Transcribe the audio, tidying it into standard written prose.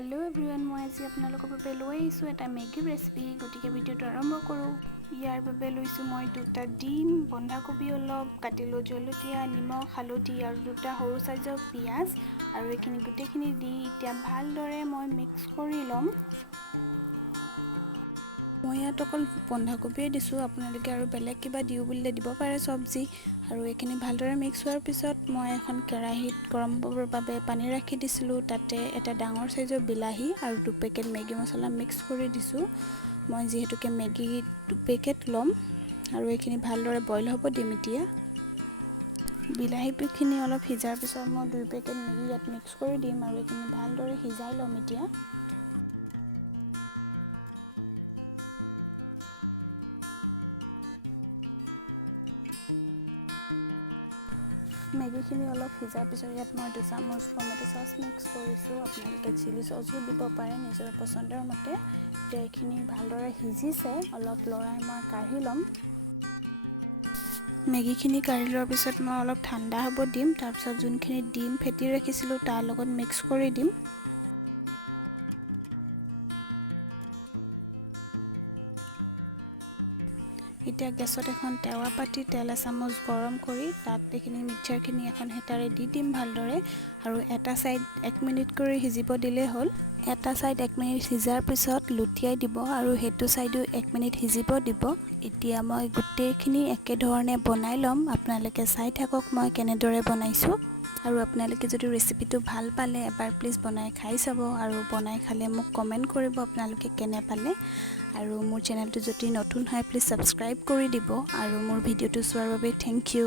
hello everyone मैं आज আপোনালোকৰ বাবে লৈ আহিছোঁ এটা মেগী ৰেচিপি গতিকে ভিডিওটো আৰম্ভ কৰোঁ ইয়াৰ বাবে লৈছোঁ মই দুটা ডিম বন্ধাকবি অলপ কাটিলো জলকীয়া নিমখ হালধি আৰু দুটা সৰু সাইজৰ পিয়াজ আৰু এইখিনি গুটেখিনি দি এতিয়া ভালদৰে মই মিক্স কৰি লম মই ইয়াত অকল বন্ধাকবিয়ে দিছোঁ আপোনালোকে আৰু বেলেগ কিবা দিও বুলিলে দিব পাৰে সবজি আৰু এইখিনি ভালদৰে মিক্স হোৱাৰ পিছত মই এখন কেৰাহীত গৰম কৰিবৰ বাবে পানী ৰাখি দিছিলোঁ তাতে এটা ডাঙৰ সাইজৰ বিলাহী আৰু 2 পেকেট মেগী মছলা মিক্স কৰি দিছোঁ মই যেহেতুকে মেগী 2 পেকেট লম আৰু এইখিনি ভালদৰে বইল হ'ব দিম এতিয়া বিলাহীখিনি অলপ সিজাৰ পিছত মই 2 পেকেট মেগী ইয়াত মিক্স কৰি দিম আৰু এইখিনি ভালদৰে সিজাই লম এতিয়া মেগীখিনি অলপ সিজাৰ পিছত ইয়াত মই 2 চামুচ টমেটো সস মিক্স কৰিছোঁ আপোনালোকে চিলি সসও দিব পাৰে নিজৰ পছন্দৰ মতে এইখিনি ভালদৰে সিজিছে অলপ লৰাই মই কাঢ়ি লম মেগীখিনি কাঢ়ি লোৱাৰ পিছত মই অলপ ঠাণ্ডা হ'ব দিম তাৰ পিছত যোনখিনি ডিম ফেটি ৰাখিছিলোঁ তাৰ লগত মিক্স কৰি দিম এতিয়া গেছত এখন তেৱা পাতি তেল এচামুচ গৰম কৰি তাত এইখিনি মিক্সচাৰখিনি এখন হেতাৰে দি দিম ভালদৰে আৰু এটা সাইড 1 মিনিট কৰি সিজিব দিলে হ'ল এটা সাইড 1 মিনিট সিজাৰ পিছত লুটিয়াই দিব আৰু হেতু সাইডো 1 মিনিট সিজিব দিব এতিয়া মই গুটেখিনি একে ধৰণে বনাই লম আপোনালোকে চাই থাকক মই কেনেদৰে বনাইছো আৰু আপোনালোকে যদি ৰেচিপিটো ভাল পালে এবাৰ প্লিজ বনাই খাই চাব আৰু বনাই খালে মোক কমেন্ট কৰিব আপোনালোকে কেনে পালে আৰু মোৰ চেনেলটো যদি নতুন হয় প্লিজ সাবস্ক্ৰাইব কৰি দিব আৰু মোৰ ভিডিওটো চোৱাৰ বাবে থ্যাংক ইউ